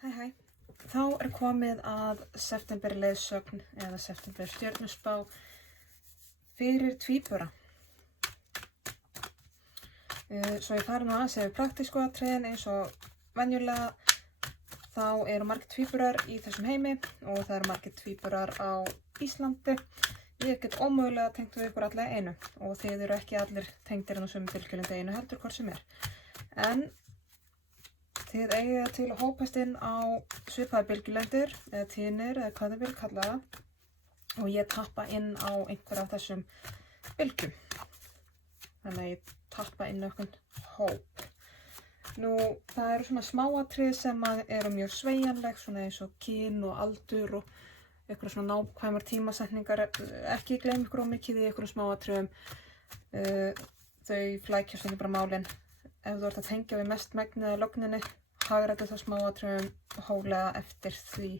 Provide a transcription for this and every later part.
Hæ. Þá komið að september leiðsögn eða september stjörnuspá fyrir tvíbura. Svo ég fari nú aðeins yfir praktísku atriðin eins og venjulega. Þá eru margir tvíburar í þessum heimi og það eru margir tvíburar á Íslandi. Ég get ómögulega tengt við ykkur allega einu og þið eru ekki allir tengdir á sömu bylgjulengd einu heldur hvort sem er. En þið eigið til að hópast inn á svipaðar bylgjulengdir eða tíðnir eða hvað þið vil kalla það og ég tappa inn á einhver af þessum bylgjum. Þannig að ég tappa inn einhvern hóp. Nú, það eru svona smáatriði sem eru mjög sveigjanleg, svona eins og kyn og aldur og einhverja svona nákvæmar tímasetningar. Ekki gleyma ykkur of mikið í einhverjum smáatriðum. Þau flækjast ekki bara málin. Ef þú ert að tengja við mest megnið af logninni, hagræddu þá smáatriðum hóflega eftir því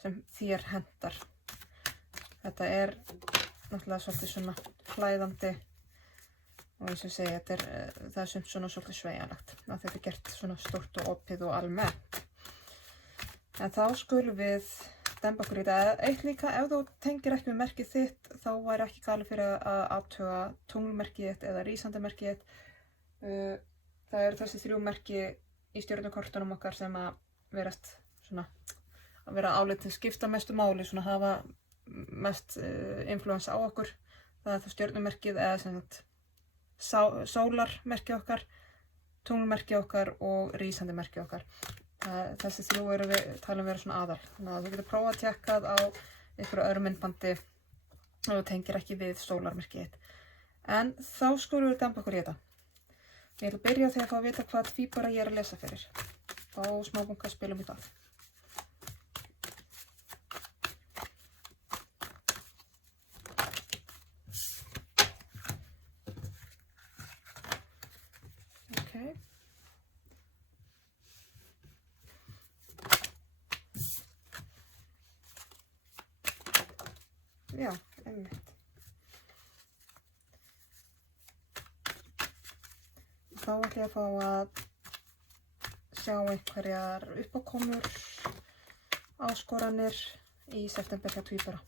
sem þér hentar. Þetta er náttúrulega svolítið svona flæðandi og eins og ég segi, það er sumt svona svolítið sveigjanlegt. Þetta er gert svona stórt og opið og almennt. En þá skulum við demba okkur í þetta. Eitt líka, ef þú tengir ekki við merkið þitt, þá væri ekki galið fyrir að athuga tunglmerkið þitt eða rísandi merkið þitt. Það eru þessi 3 merki í stjörnukortunum okkar sem að verast svona að vera álitið skipta mestu máli, svona hafa mest influens á okkur. Það er það stjörnumerkið eða sem sagt sólarmerkið okkar, tunglmerkið okkar og rísandi merkið okkar. Þessi 3 eru við talum vera svona aðal. Þannig að þú getur prófað að tékkað á einhverju öðru myndbandi og þú tengir ekki við sólarmerkið þitt. En þá skulum við demba okkur í þetta. Ég ætla að byrja á því að fá að vita hvað tvíbura ég er að lesa fyrir. Fá smábunga spilum í það. Ok. Já, einmitt. Þá ætla ég að fá að sjá einhverjar uppákomur, áskoranir í september hjá tvíbura.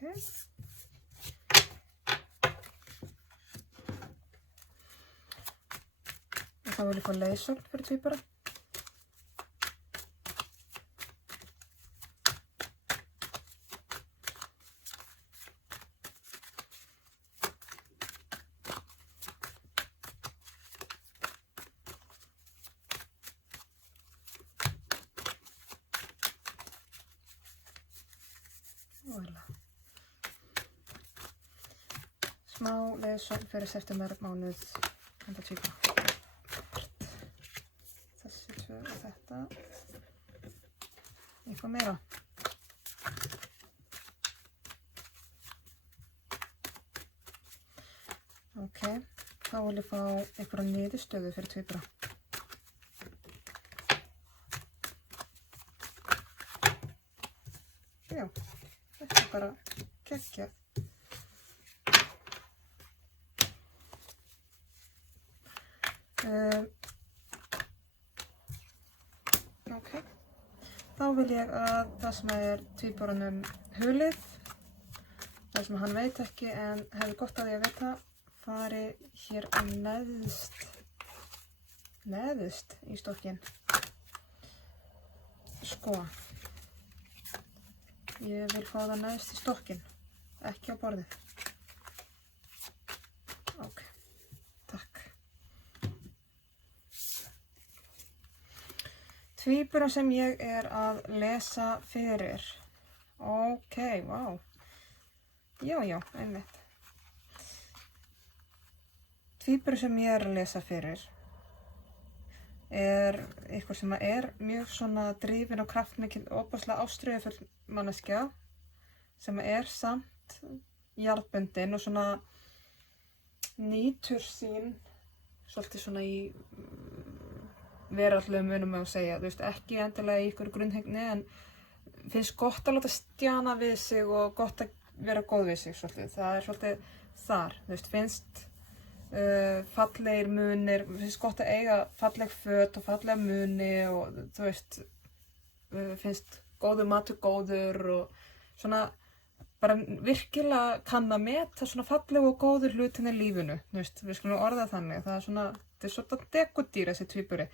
Okay. Þá vil ég fá leiðsögn fyrir tvíbura. Voilà. Smá leiðsögn fyrir september mánuð handa tvíbura. Þessi 2 og þetta. Eitthvað meira. Ok, þá vil ég fá einhverja niðurstöðu fyrir tvíbura. Já, þetta er bara geggjað. Ok, þá vil ég að það sem er tvíburanum hulið, það sem hann veit ekki en hefði gott að því að vita, fari hér neðst í stokkinn. Sko, ég vil fá það neðst í stokkinn, ekki á borðið. Ok, takk. Tvíbura sem ég er að lesa fyrir. Ok, vá. Já, einmitt. Tvíbura sem ég er að lesa fyrir er eitthvað sem er mjög svona drifin og kraftmikil, ofboðslega ástríðufull manneskja sem er samt jarðbundin og svona nýtur sín svolítið svona í veraldlegum munum að segja, þú veist, ekki endilega í ykkur grunnhyggni, en finnst gott að láta stjana við sig og gott að vera góð við sig svolítið. Það er svolítið þar, þú veist, finnst fallegir munir, finnst gott að eiga falleg föt og fallega muni og þú veist, finnst góður matur góður og svona bara virkilega kann að meta svona fallegu og góður hlutin í lífinu, þú veist, við skulum orða þannig. Það er svona, þetta er svona dekudýr þessi tvíburi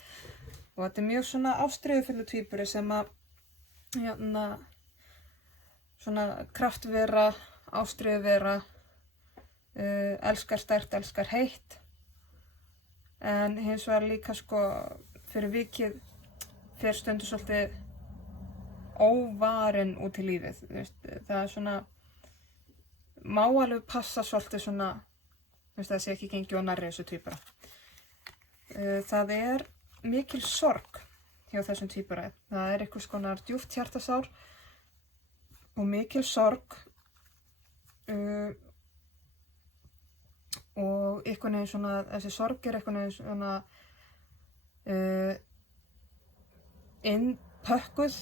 og þetta er mjög svona ástríðufullu tvíburi sem að svona kraftvera, ástríðuvera, elskar sterkt, elskar heitt, en hins vegar líka sko fyrir vikið fer stundu svolítið óvarin út í lífið, þú veist, það er svona má alveg passa svolítið svona, þú veist, það sé ekki gengið á nærri þessu tvíbura. Það er mikil sorg hjá þessum tvíbura. Það er einhvers konar djúpt hjartasár og mikil sorg og einhvern veginn svona, þessi sorg er einhvern veginn svona innpökkuð.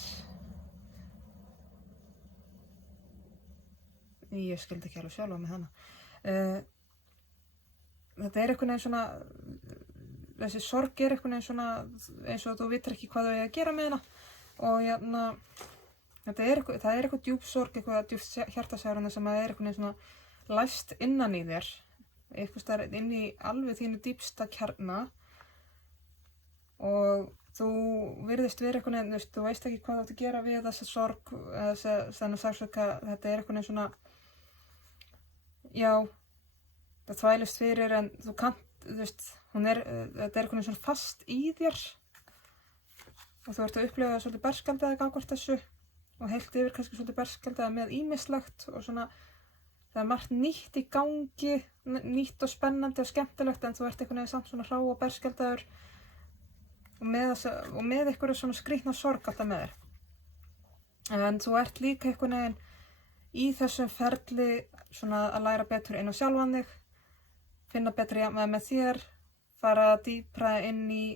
Ég skildi ekki alveg sjálfa með hana. Þetta er einhvern veginn svona, þessi sorg er einhvern veginn svona eins og þú vitir ekki hvað þú eiga að gera með hana og það er eitthvað djúp sorg, eitthvað djúpt hjartasárana sem er einhvern veginn svona læst innan í þér, eitthvað staðar inn í alveg þínu dýpsta kjarna og þú virðist vera einhvern veginn, þú veist ekki hvað þú átt að gera við þessa sorg eða þennan sársauka. Þetta er einhvern veginn svona, já, það þvælist fyrir en þú kannt, þú veist, þetta er einhvern veginn svona fast í þér og þú ert að upplifa svolítið berskjaldaði gagnvart þessu og heilt yfir kannski svolítið berskjaldaði með ýmislegt og svona það er margt nýtt í gangi, nýtt og spennandi og skemmtilegt en þú ert einhvern veginn samt svona hrá og berskjaldaður og með einhverju svona skrýtna sorg alltaf með þér. En þú ert líka einhvern veginn í þessum ferli svona að læra betur inn á sjálfan þig, finna betri jafnvægi með þér, fara dýpra inn í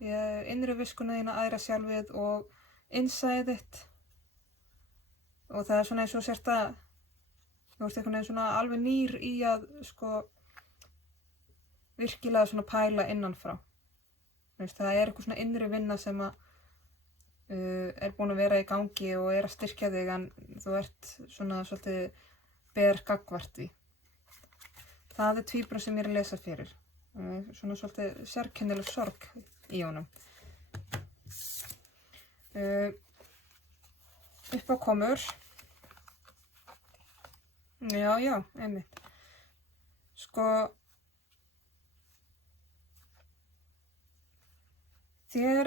innri viskuna þína, æra sjálfið og innsæðið þitt. Og það er svona eins og sért að þú ert einhvern veginn svona alveg nýr í að sko virkilega svona pæla innanfrá. Þú veist, það er eitthvað svona innri vinna sem að er búin að vera í gangi og er að styrkja þig en þú ert svona svolítið ber gagnvart því. Það er tvíbura sem ég er að lesa fyrir. Svona svolítið sérkennileg sorg í honum. Uppákomur. Já, einmitt. Sko, þér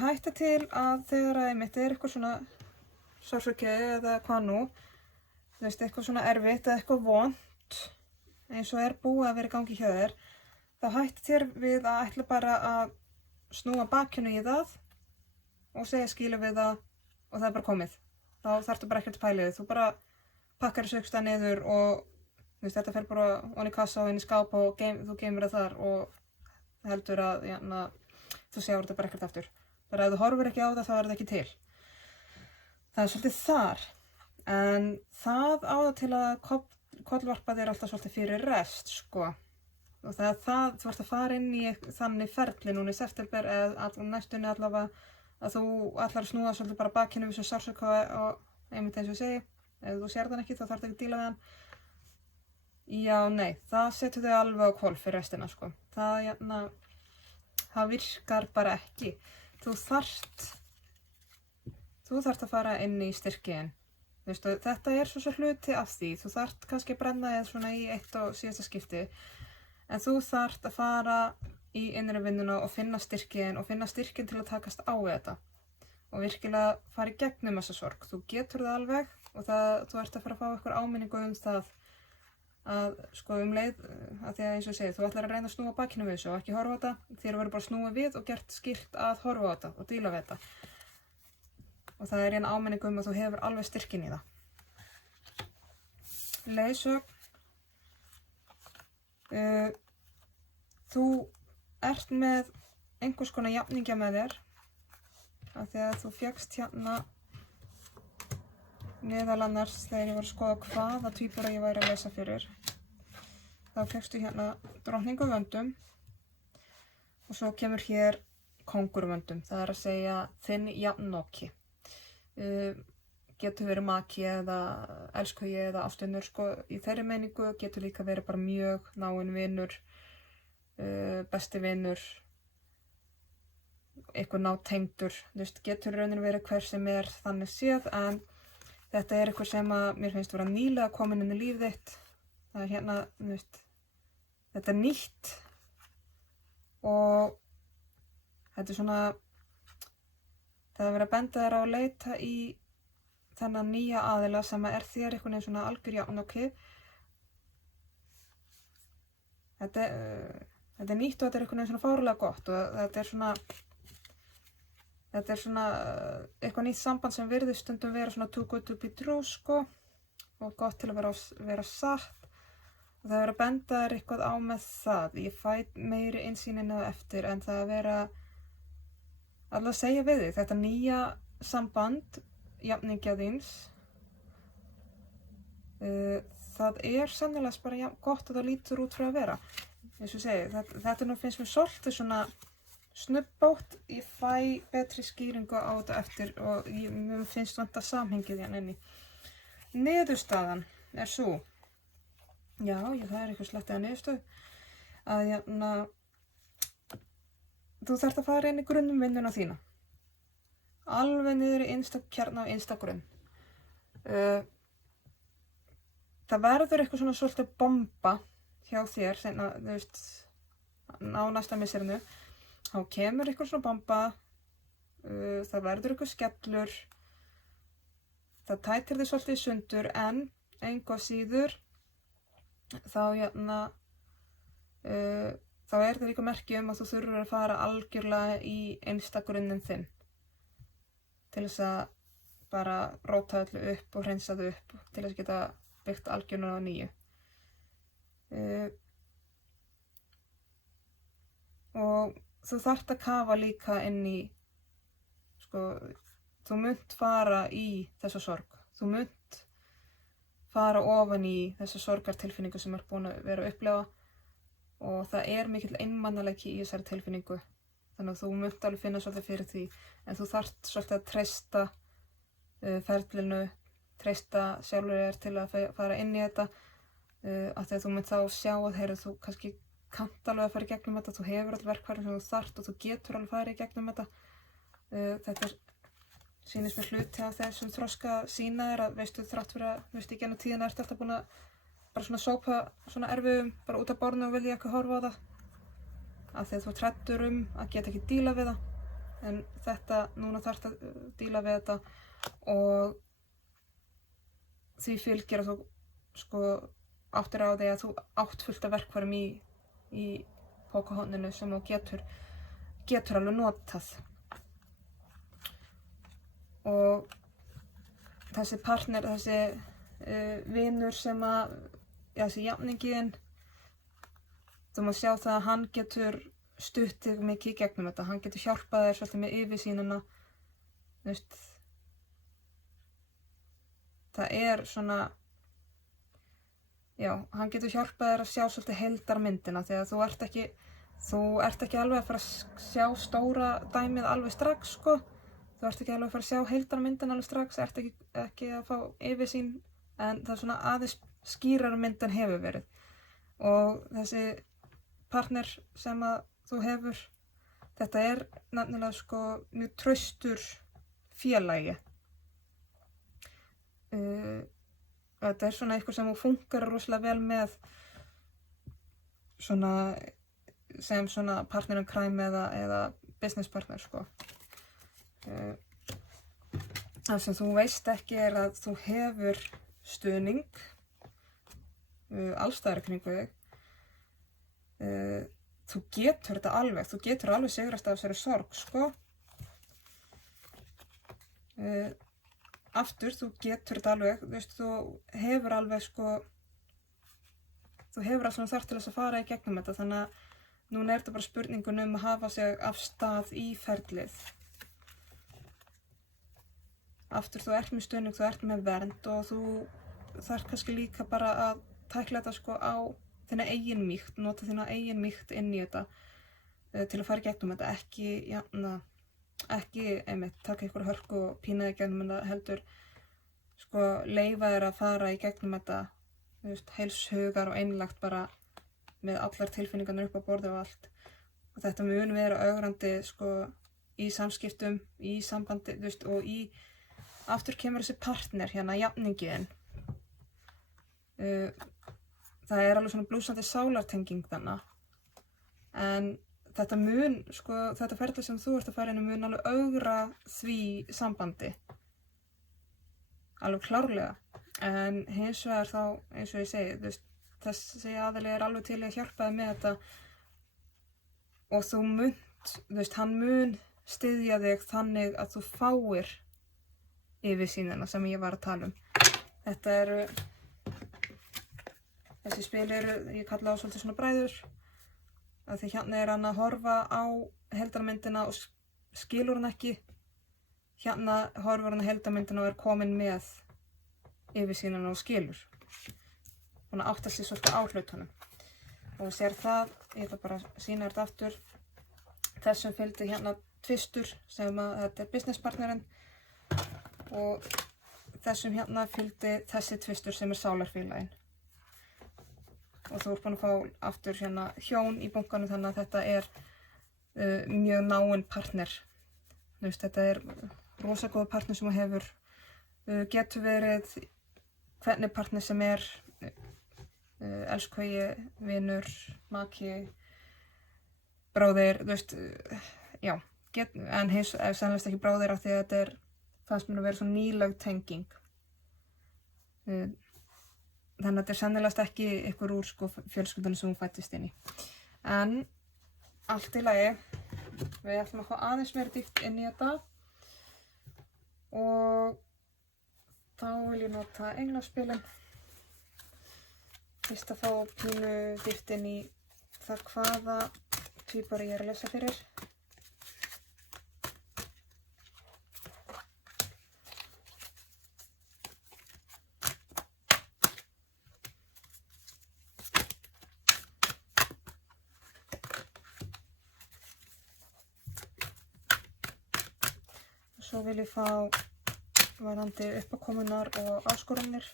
hætta til að þegar einmitt er eitthvað svona sársauki eða hvað nú, þú veist, eitthvað svona erfitt eða eitthvað vont eins og er búið að vera í gangi hjá þér, þá hætti þér við að ætla bara að snúa bakinu í það og segja skilu við það og það er bara komið. Þá þarftu bara ekkert pælið, þú bara pakkar þessu auksta niður og þú veist, þetta fer bara onni í kassa og inn í skáp og þú geymir það þar og heldur að þú sjáur þetta bara ekkert aftur. Bara ef þú horfir ekki á það þá er þetta ekki til. Það er svolítið þar, en það á það til að kollvarpa þér alltaf svolítið fyrir rest, sko. Og það, þú ert að fara inn í þannig ferli núna í september eða næstunni allavega að þú ætlar að snúa svolítið bara bakinu við sem sársauka og einmitt eins og ég segi, ef þú sér þann ekki þá þarf ekki að díla við hann. Já, nei, það setur þau alveg á hvolf fyrir restina, sko. Það virkar bara ekki. Þú þarft að fara inn í styrkiðin. Veistu, þetta er svo hluti af því. Þú þarft kannski að brenna þér svona í eitt og síðasta skipti. En þú þarft að fara í innri vinnuna og finna styrkiðin og finna styrkin til að takast á við þetta. Og virkilega fara í gegnum þessa sorg. Þú getur það alveg og þú ert að fara að fá eitthvað áminningu það að sko leið, að því að eins og ég segi, þú ætlar að reyna að snúa bakinu við þessu og ekki horfa á þetta, þér verður bara snúið við og gert skylt að horfa á þetta og díla við þetta. Og það er eina áminning að þú hefur alveg styrkin í það. Leiðsögn. Þú ert með einhvers konar jafningja með þér af því að þú fékkst hérna meðal annars þegar ég var að skoða hvaða tvíbura ég væri að lesa fyrir. Þá fékkstu hérna drottningu vöndum og svo kemur hér kóngur vöndum. Það er að segja þinn jafnoki. Getur verið maki eða elskugi eða ástvinur sko. Í þeirri meiningu getur líka verið bara mjög náinn vinur, besti vinur, eitthvað nátengdur. Getur raunin verið hver sem er þannig séð, en þetta er eitthvað sem að mér finnst vera nýlega komin inn í líf þitt. Það er hérna, þetta er nýtt og þetta er svona, það er verið að benda þér á að leita í þennan nýja aðila sem er þér einhvern veginn svona algjör jafnoki. Þetta er nýtt og þetta er einhvern veginn svona fárlega gott og þetta er svona eitthvað nýtt samband sem virðist stundum vera svona too good to be true sko og gott til að vera satt. Og það er verið að benda þér eitthvað á með það. Ég fæ meiri innsýnin á eftir en það er verið að alveg segja við þig. Þetta nýja samband, jafningja þíns, það er sennilega bara gott að það lítur út fyrir að vera. Eins og segi, þetta nú finnst mér svolítið svona snubbótt. Ég fæ betri skýringu á þetta eftir og mér finnst vanta samhengið hérna inni. Niðurstaðan er sú. Já, það er eitthvað slettið að niðurstöðu. Að þú þarft að fara inn í grunnvinnuna þína. Alveg niður í innsta kjarna og innsta grunn. Það verður eitthvað svona svolítið bomba hjá þér, seinna, á næsta missirinu. Þá kemur eitthvað svona bomba, það verður eitthvað skellur, það tætir þig svolítið í sundur, en engu að síður þá er það líka merki að þú þurfur að fara algjörlega í innsta grunninn þinn til þess að bara róta öllu upp og hreinsa þau upp til þess að geta byggt algjörlega á nýju. Og þú þarft að kafa líka inn í, sko, þú munt fara í þessa sorg. Þú munt fara ofan í þessa sorgartilfinningu sem búin að vera að upplifa og það er mikill einmanaleiki í þessari tilfinningu. Þannig að þú munt alveg finna svolítið fyrir því, en þú þarft svolítið að treysta ferlinu, treysta sjálfur þér til að fara inn í þetta af því að þú munt þá sjá að þú kannski kannt alveg að fara í gegnum þetta, þú hefur all verkfærin sem þú þarft og þú getur alveg að fara í gegnum þetta. Þetta sýnist mér hluti af þessum þroska sína að þrátt fyrir að í gennum tíðina ertu alltaf búin að bara svona sópa svona erfiðum bara út af borðinu og vilja ekki horfa á það af því að þú ert hræddur að geta ekki díla við það, en núna þarftu að díla við þetta og því fylgir að þú sko áttir á því að þú átt fullt af verkfærum í pókahotninu sem þú getur alveg notað. Og þessi partner, þessi vinur sem þessi jafningiðinn, þú má sjá það að hann getur stutt þig mikið í gegnum þetta, hann getur hjálpað þér svolítið með yfirsýnina, það er svona, já, hann getur hjálpað þér að sjá svolítið heildarmyndina því að þú ert ekki alveg að fara að sjá stóra dæmið alveg strax, sko. Þú ert ekki alveg að fara að sjá heildarmyndin alveg strax, ert ekki að fá yfirsýn, en það er svona aðeins skýrara mynd en hefur verið. Og þessi partner sem að þú hefur, þetta er nefnilega sko mjög traustur félagi. Þetta er svona eitthvað sem þú funkar rosalega vel með svona sem svona partner in crime eða business partner sko. Það sem þú veist ekki er að þú hefur stuðning alls staðar í kringum þig. Þú getur þetta alveg, þú getur alveg sigrast af þessari sorg, sko. Aftur, þú getur þetta alveg, þú hefur alveg, sko, þú hefur allt sem þú þarft til þess að fara í gegnum þetta, þannig að núna þetta bara spurningun að hafa sig af stað í ferlið. Aftur, þú ert með stuðning, þú ert með vernd og þú þarf kannski líka bara að tækla þetta sko á þína eigin mýkt, nota þína eigin mýkt inn í þetta til að fara í gegnum þetta, ekki einmitt taka ykkur hörku og pína í gegnum þetta, heldur sko leyfa þér að fara í gegnum þetta, þú veist, heils hugar og einlægt bara með allar tilfinningarnar upp á borði og allt. Og þetta mun vera ögrandi sko í samskiptum, í sambandi, þú veist, og aftur kemur þessi partner hérna, jafningin. Það alveg svona blúsandi sálartenging þarna. En þetta mun, sko, þetta ferli sem þú ert að fara inn mun alveg ögra því sambandi. Alveg klárlega. En hins vegar þá, eins og ég segi, þú veist, þessi aðili alveg til að hjálpa þig með þetta. Og þú veist, hann mun styðja þig þannig að þú fáir yfirsýnina sem ég var að tala um. Þessi spil ég kalla á svolítið svona bræður, af því hérna hann að horfa á heildarmyndina og skilur hann ekki. Hérna horfir hann á heildarmyndina og komin með yfirsýnina og skilur. Hún áttast sig svolítið á hlutunum. Og þú sér það, ég ætla bara að sýna þetta aftur. Þessum fylgdi hérna tvistur sem þetta businesspartnerinn. Og þessum hérna fylgdi þessi tvistur sem sálarfélaginn. Og þú ert búin að fá aftur hérna hjón í bunkanum, þannig að þetta mjög náinn partner. Þú veist, þetta rosa góða partner sem þú hefur. Getur verið hvernig partner sem elskhugi, vinur, maki, bróðir, þú veist, já. En sannlega ekki bróðir af því að þetta fannst mér að vera svona nýleg tenging. Þannig að þetta sennilegast ekki ykkur úr sko fjölskyldunum sem hún fæddist inn í. En allt í lagi, við ætlum að fá aðeins meira dýpt inn í þetta. Og þá vil ég nota englaspilin. Fyrst að fá pínu dýpt inn í það hvaða tvíburi ég að lesa fyrir. Svo vil ég fá varðandi uppákomunar og áskorunir.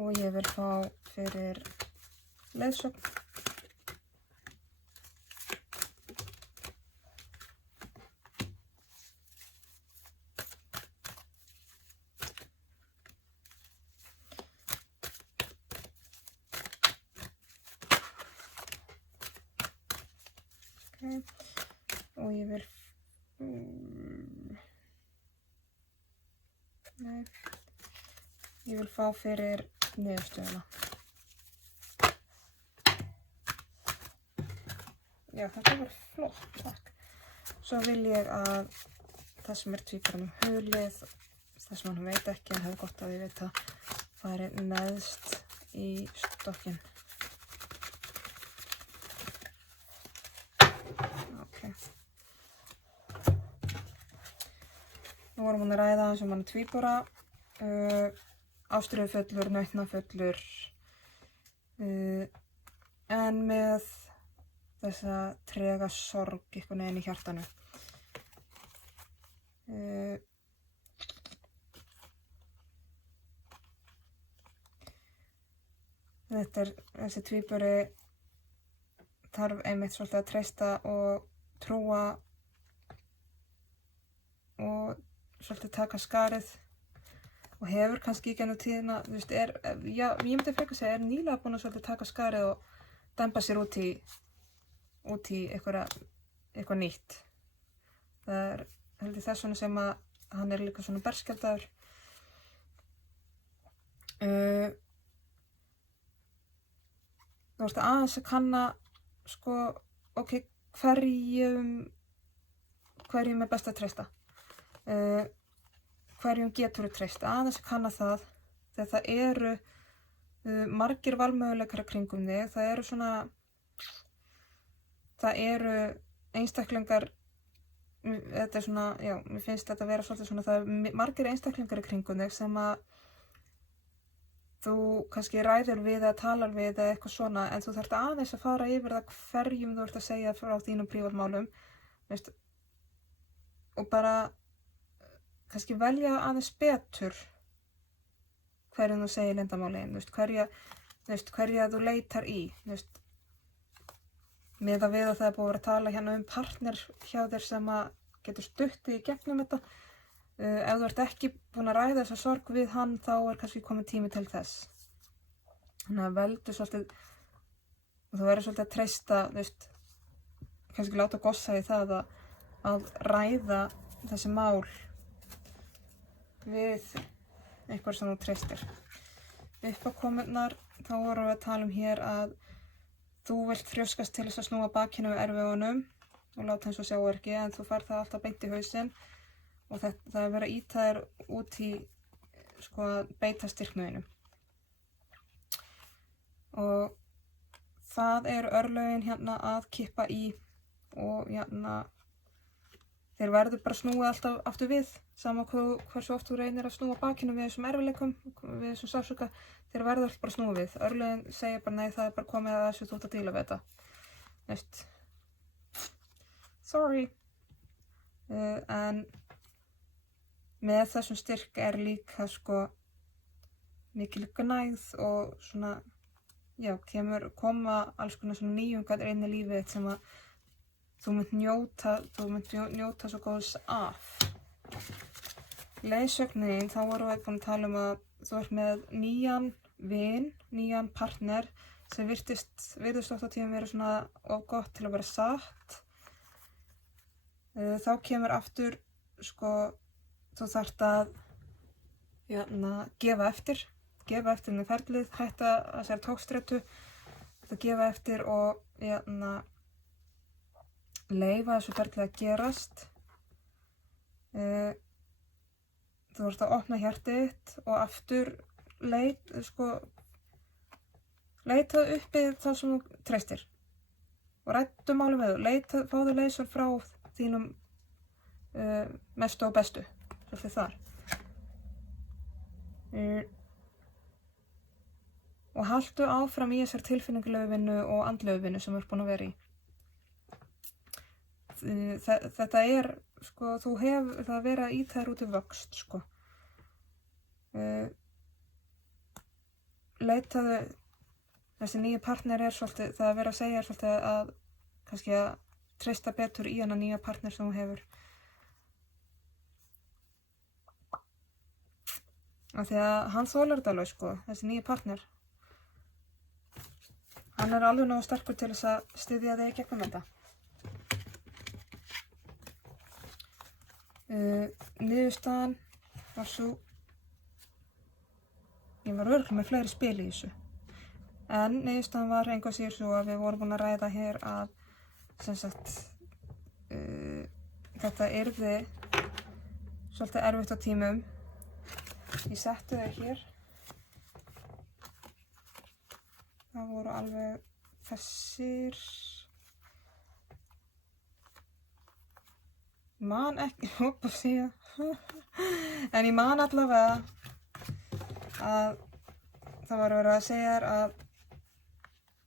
Og ég vil fá fyrir leiðsögn. Og ég vil ég vil fá fyrir niðurstöðuna. Já, þetta var flott, takk. Svo vil ég að það sem tvíburanum hulið, það sem hann veit ekki, en hefði gott að ég veit að fari neðst í stokkinn. Nú vorum við að ræða eins og hann tvíbura, ástríðufullur, nautnafullur, en með þessa trega sorg einhvern veginn í hjartanu. Þessi tvíburi þarf einmitt svolítið að treysta og trúa og svolítið taka skarið og hefur kannski í gennum tíðina, þú veist, já, ég myndi frekar segja, nýlega búin að svolítið taka skarið og dempa sér út í eitthvað nýtt. Það held ég þess vegna sem að hann líka svona berskjaldaður. Þú veist, aðeins að kanna, sko, ok, hverjum hverjum er best að treysta, hverjum getur þú treyst, aðeins að kanna það, þegar það eru margir valmöguleikar kringum þig, það eru einstaklingar, þetta er svona, já, mér finnst þetta að vera svolítið svona, það er margir einstaklingar í kringum þig sem að þú kannski ræður við eða talar við eða eitthvað svona, en þú þarft aðeins að fara yfir það hverjum þú ert að segja frá þínum prívatmálum, veist, og bara kannski velja aðeins betur hverjum þú segir leyndarmálin, hverja þú leitar í, með að það er búið að vera að tala hérna partner hjá þér sem að getur stutt í gegnum þetta. Ef þú ert ekki búin að ræða þessa sorg við hann, þá er kannski komið tími til þess. Þannig að veldu svolítið, og þú verður svolítið að treysta, kannski láta gossa í það að ræða þessi mál við einhver sem þú treystir. Uppákomurnar, þá vorum við að tala hér að þú vilt þrjóskast til þess að snúa bakinu við erfiðunum og láta eins og sjá ekki, en þú fær það alltaf beint í hausinn. Og það er verið að ýta þér út í að beita styrknuðinu. Og það eru örlögin hérna að kippa í og hérna þeir verður bara snúið alltaf aftur við, sama hversu oft þú reynir að snúa bakinu við þessum erfiðleikum, við þessum sársauka, þeir verður alltaf bara snúið við. Örlögin segja bara nei, það er bara komið að þessu, þú ert að díla við þetta. Sorry. En með þessum styrk er líka mikil gnægð og svona, já, koma alls konar svona nýjungar inn í lífið þitt sem að þú munt njóta svo góðs af. Leiðsögnin, þá vorum við búin að tala um að þú ert með nýjan vin, nýjan partner sem virðist oft á tíðum vera svona of gott til að vera satt. Þá kemur aftur, þú þarft að gefa eftir með ferlið, hætta að sér tókstreitu, það gefa eftir og leyfa þessu ferlið að gerast. Þú þarft að opna hjartið þitt og aftur leitaðu uppi þá sem þú treystir og ræddu málum með þú, fáðu leiðsögn frá þínum mestu og bestu. Svolítið þar. Og haltu áfram í þessar tilfinningulegu vinnu og andlegu vinnu sem þú ert búin að vera í. Þetta er, það er verið að ýta þér út í vöxt, Leitaðu, þessi nýja partner er svolítið, það er verið að segja svolítið að kannski að treysta betur í hana nýja partner sem þú hefur. Af því að hann þolar þetta alveg, þessi nýja partner. Hann er alveg nógu sterkur til þess að styðja þig í gegnum þetta. Niðurstaðan var svo, ég var örugglega með fleiri spil í þessu. En niðurstaðan var engu að síður svo að við vorum búin að ræða hér að, þetta yrði svolítið erfitt á tímum. Ég setti þau hér. Það voru alveg þessir. Man ekki, en ég man allavega að það var verið að segja þér að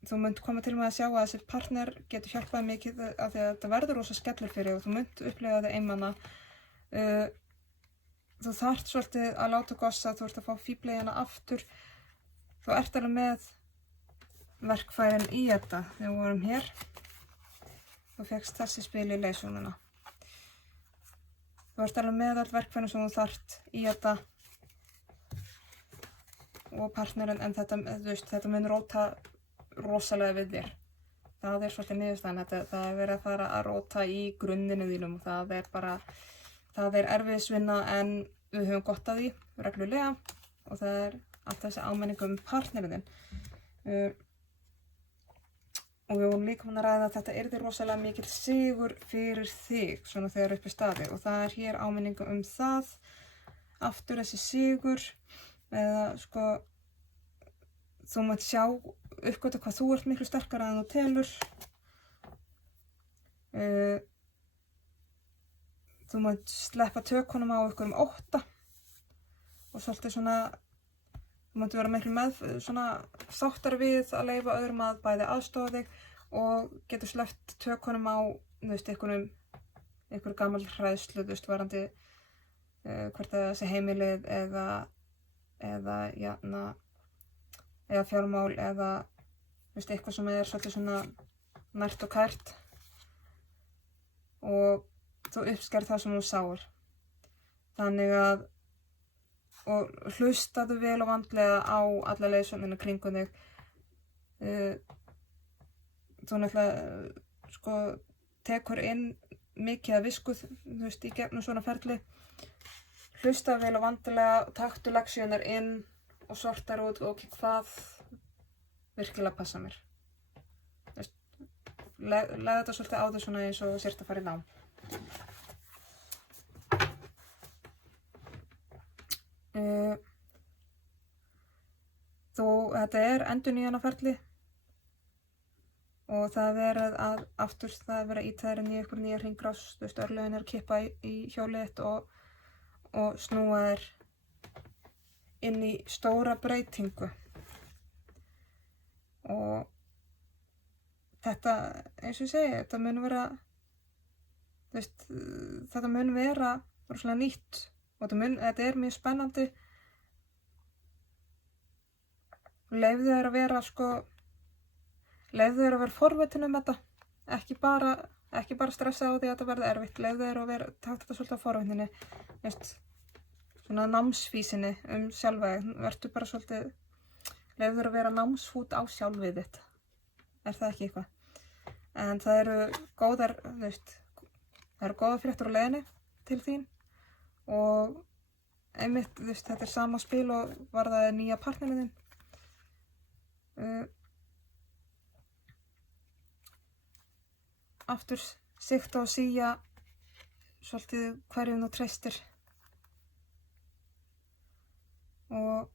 þú munt koma til með að sjá að þessi partner getur hjálpað mikið af því að þetta verður rosa skellur fyrir og þú munt upplifa þig einmana. Þú þarft svolítið að láta gossa, þú ert að fá fíblegina aftur. Þú ert alveg með verkfærin í þetta. Þegar við vorum hér, þú fékkst þessi spil í leiðsögnina. Þú ert alveg með all verkfærin sem þú þarft í þetta og partnerinn, en þetta mun róta rosalega við þér. Það er svolítið niðurstaðan, það er verið að fara að róta í grunninu þínum og það er erfiðisvinna en við höfum gott af því reglulega og það er alltaf þessi áminning partnerinn þinn. Og við vorum líka búin að ræða að þetta yrði rosalega mikill sigur fyrir þig, svona þegar upp í staði. Og það hér áminningu það. Aftur þessi sigur, eða sko, þú mátt sjá, uppgöta hvað þú ert miklu sterkara en þú telur. Þú mátt sleppa tökunum á ykkur ótta. Og svolítið svona, þú mátt vera miklu sáttari við að leyfa öðrum að bæði aðstoða þig og getur sleppt tökunum á, einhver gamall hræðslu, varandi hvort það sé heimilið eða fjármál eða eitthvað sem svolítið svona nært og kært og þú uppsker það sem þú sáir. Þannig að og hlustaðu vel og vandlega á alla leiðsögnina kringum þig. Þú náttúrulega sko tekur inn mikið af visku, í gegnum svona ferli. Hlustaðu vel og vandlega, taktu leksjónar inn og sortar út hvað virkilega passa mér. Legðu þetta svolítið á þig svona eins og sért að fara í nám. Þetta endurnýjunarferli og það verið að aftur það verið að ýta þér inn í einhver nýja hringrás, örlögin að kippa í hjólið þitt og snúa þér inn í stóra breytingu. Og þetta, eins og ég segi, þetta mun vera rosalega nýtt og þetta mjög spennandi. Leyfðu þér að vera leyfðu þér að vera forvitin þetta, ekki bara stressa á því að þetta verði erfitt. Leyfðu þér að taka þetta svolítið á forvitinni, svona námsfísinni sjálfa þig. Vertu bara svolítið, leyfðu þér að vera námsfút á sjálfið þitt. Er það ekki eitthvað? En það eru góðar fréttir á leiðinni til þín og einmitt, þetta sama spil og var það nýja partnerinn þinn. Aftur sikta og sía svolítið hverjum þú treystir og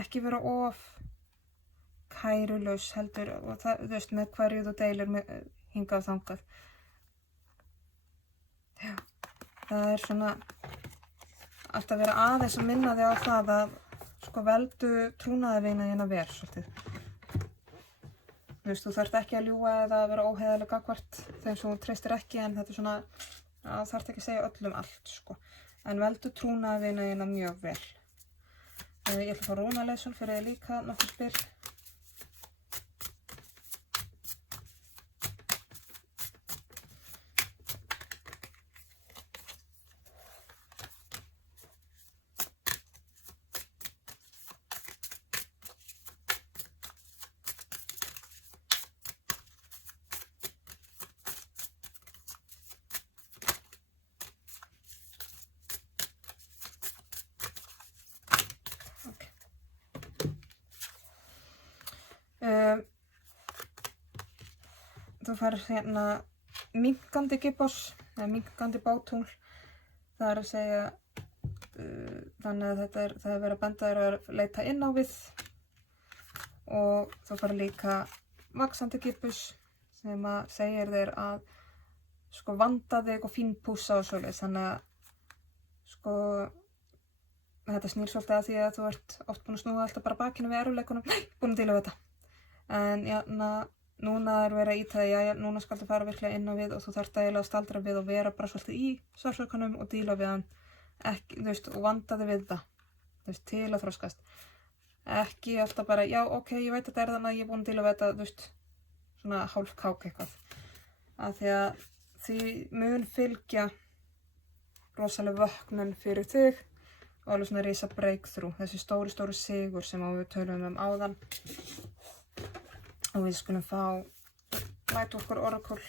ekki vera of kærulaus heldur og það, með hverju þú deilir hingað og þangað. Já, það svona alltaf vera aðeins að minna þig á það að veldu trúnaðarvina þína vel svolítið. Þú þarft ekki að ljúga eða að vera óheiðarleg gagnvart þeim sem þú treystir ekki, en þetta svona, það þarft ekki að segja öllum allt, En veldu trúnaðarvina þína mjög vel. Ég ætla að fá rúnaleiðsögn fyrir þig líka, nokkur spil. Þú fær hérna minnkandi gibbos, eða minnkandi bátungl. Það að segja, þannig að það er verið að benda þér að leita inn á við. Og þú fær líka vaxandi gibbus sem að segir þér að vanda þig og fínpússa og svoleiðis. Þannig að þetta snýr svolítið að því að þú ert oft búin að snúa alltaf bara bakinu við erfiðleikunum. Nei, búin að díla við þetta. En núna er verið að ýta því, núna skal þú fara virkilega inn á við og þú þarft að staldra við og vera bara svolítið í sársaukanum og díla við hann, og vanda þig við það, til að þroskast. Ekki alltaf bara, já, ok, ég veit að þetta er þannig að ég er búin að díla við þetta, svona hálf kák eitthvað. Af því að því mun fylgja rosalega vöknun fyrir þig og alveg svona risa breakthrough, þessi stóri sigur sem við tölum áðan. Og við skulum fá Lightworker Oracle.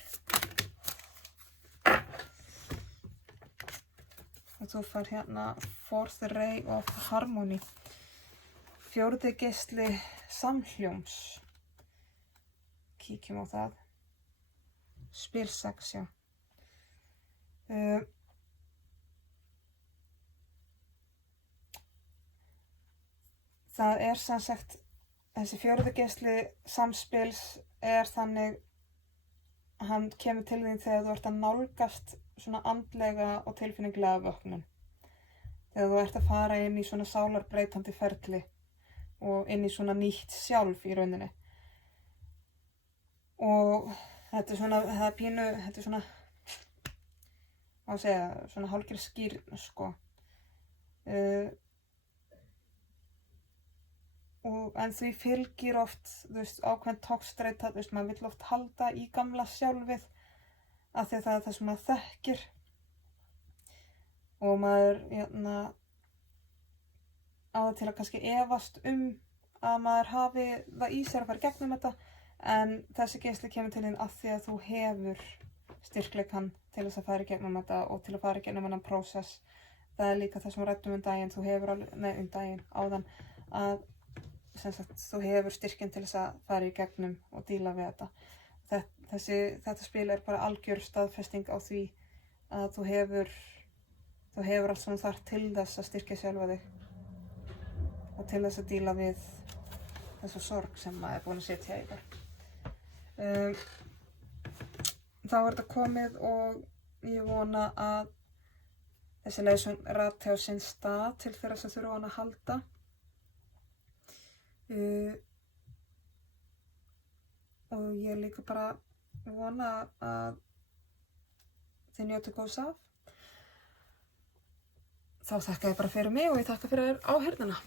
Og þú fær hérna Fourth Ray of Harmony. Fjórði geisli samhljóms. kíkjum á það. Spil 6, já. Það sem sagt, þessi fjórði geisli samspils þannig, hann kemur til þín þegar þú ert að nálgast svona andlega og tilfinninglega vöknun. Þegar þú ert að fara inn í svona sálarbreytandi ferli og inn í svona nýtt sjálf í rauninni. Og þetta svona, það pínu, þetta svona, má segja, svona hálfgerð skírn, sko. En því fylgir oft, þú veist, ákveðin togstreita, þú veist, maður vill oft halda í gamla sjálfið af því að það það sem maður þekkir og maður, á það til að kannski efast að maður hafi það í sér að fara gegnum þetta, en þessi geisli kemur til þín af því að þú hefur styrkleikann til þess að fara í gegnum þetta og til að fara í gegnum þennan prósess. Það er líka það sem við ræddum daginn, þú hefur áðan að þú hefur styrkinn til þess að fara í gegnum og díla við þetta. Þetta spil bara algjör staðfesting á því að þú hefur allt sem þú þarft til þess að styrkja sjálfa þig og til þess að díla við þessa sorg sem maður búin að setja í þér. Þá þetta komið og ég vona að þessi leiðsögn rati á sinn stað til þeirra sem þurfa á hana að halda. Og ég líka bara vona að þið njótið góðs af. Þá þakka ég bara fyrir mig og ég þakka fyrir áheyrnina.